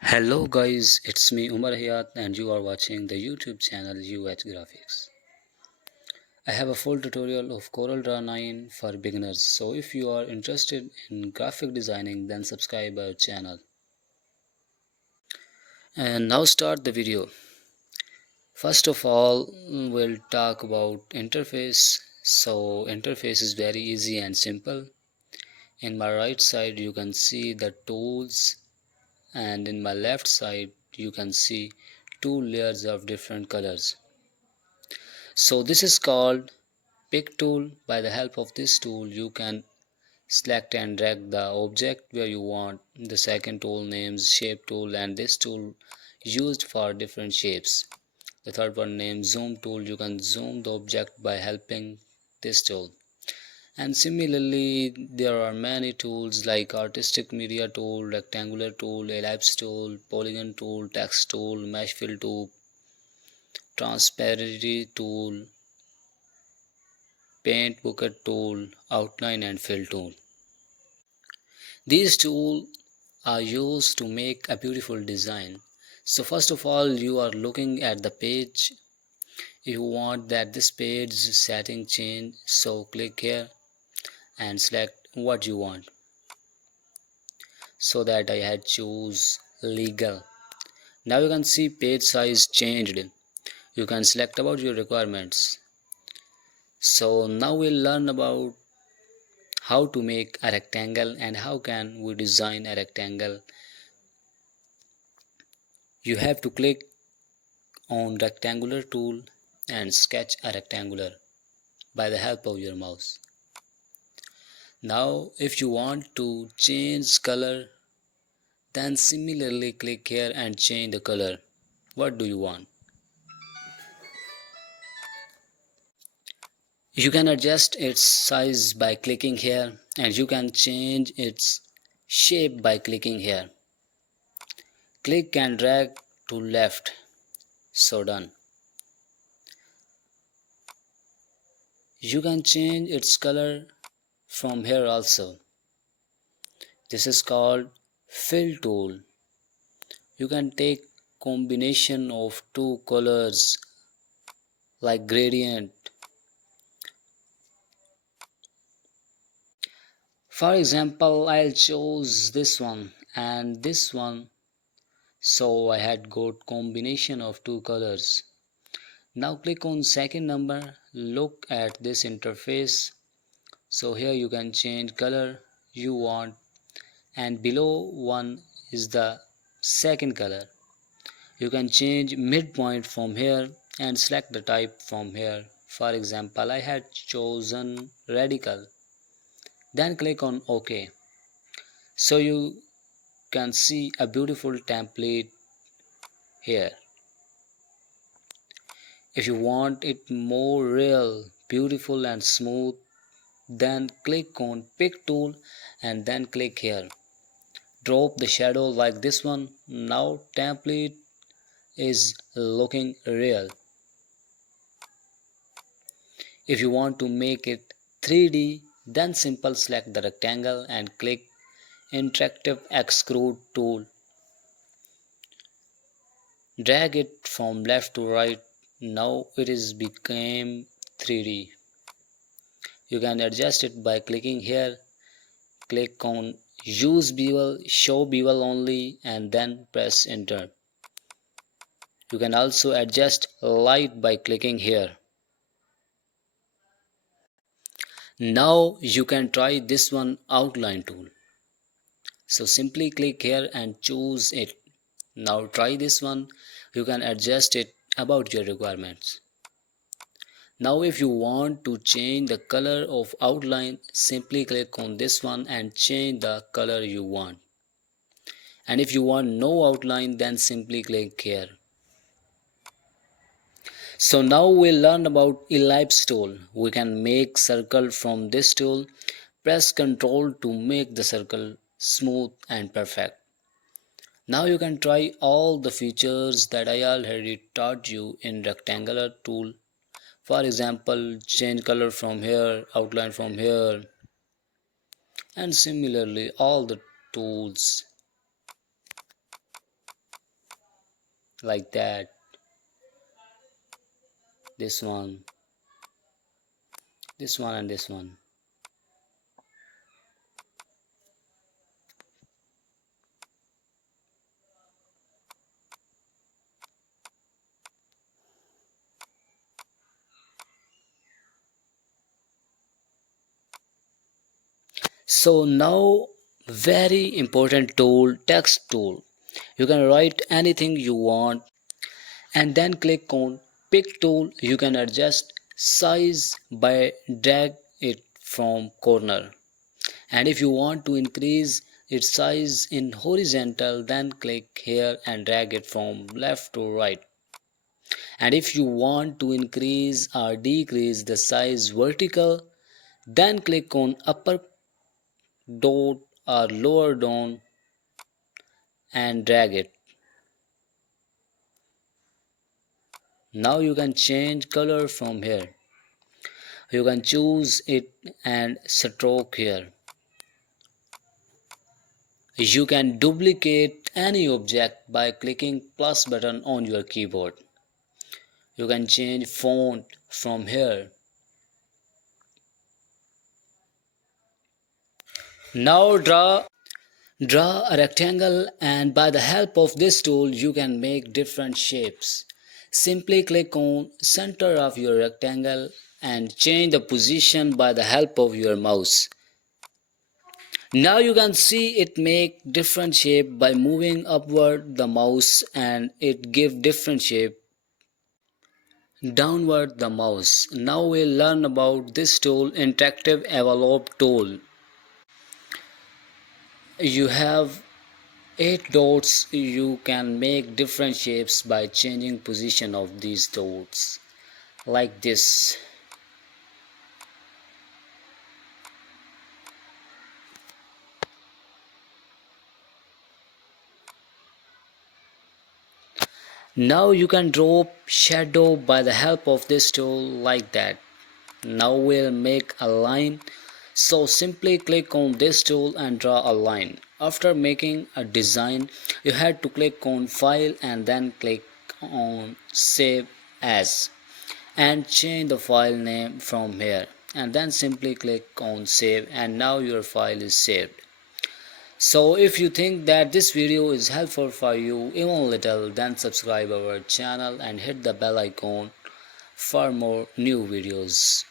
Hello guys, it's me Umar Hayat and you are watching the YouTube channel UH Graphics. I have a full tutorial of CorelDRAW 9 for beginners, so if you are interested in graphic designing then subscribe our channel. And now start the video. First of all, we'll talk about interface. So interface is very easy and simple. In my right side you can see the tools, and in my left side you can see two layers of different colors. So this is called pick tool. By the help of this tool you can select and drag the object where you want. The second tool names shape tool, and this tool used for different shapes. The third one named zoom tool. You can zoom the object by helping this tool. And similarly there are many tools like artistic media tool, rectangular tool, ellipse tool, polygon tool, text tool, mesh fill tool, transparency tool, paint bucket tool, outline and fill tool. These tools are used to make a beautiful design. So first of all you are looking at the page. You want that this page setting change, so click here and select what you want. So that I had choose legal. Now you can see page size changed. You can select about your requirements. So now we'll learn about how to make a rectangle and how can we design a rectangle. You have to click on rectangular tool and sketch a rectangular by the help of your mouse. Now if you want to change color, then similarly click here and change the color. What do you want? You can adjust its size by clicking here, and you can change its shape by clicking here. Click and drag to left. So done. You can change its color from here also. This is called fill tool. You can take combination of two colors like gradient. For example, I'll choose this one and this one, so I had got combination of two colors. Now click on second number, look at this interface. So here you can change color you want, and below one is the second color. You can change midpoint from here and select the type from here. For example, I had chosen radical. Then click on OK. So you can see a beautiful template here. If you want it more real, beautiful and smooth, then click on pick tool and then click here. Drop the shadow like this one. Now template is looking real. If you want to make it 3D, then simple select the rectangle and click interactive extrude tool. Drag it from left to right. Now it is became 3D. You can adjust it by clicking here. Click on use bevel, show bevel only, and then press enter. You can also adjust light by clicking here. Now you can try this one, outline tool. So simply click here and choose it. Now try this one. You can adjust it about your requirements. Now if you want to change the color of outline, simply click on this one and change the color you want. And if you want no outline, then simply click here. So now we'll learn about ellipse tool. We can make circle from this tool. Press Ctrl to make the circle smooth and perfect. Now you can try all the features that I already taught you in rectangular tool. For example, change color from here, outline from here, and similarly all the tools. like that. This one, this one, and this one. So now, very important tool, text tool. You can write anything you want and then click on pick tool. You can adjust size by drag it from corner, and if you want to increase its size in horizontal, then click here and drag it from left to right. And if you want to increase or decrease the size vertical, then click on upper dot or lower down and drag it. Now you can change color from here. You can choose it and stroke here. You can duplicate any object by clicking plus button on your keyboard. You can change font from here. Now draw a rectangle, and by the help of this tool you can make different shapes. Simply click on center of your rectangle and change the position by the help of your mouse. Now you can see it make different shape by moving upward the mouse, and it give different shape downward the mouse. Now we'll learn about this tool, interactive envelope tool. You have 8 dots. You can make different shapes by changing position of these dots like this. Now you can draw shadow by the help of this tool like that. Now we'll make a line. So simply click on this tool and draw a line. After making a design, you have to click on file and then click on save as and change the file name from here, and then simply click on save, and now your file is saved. So if you think that this video is helpful for you even little, then subscribe our channel and hit the bell icon for more new videos.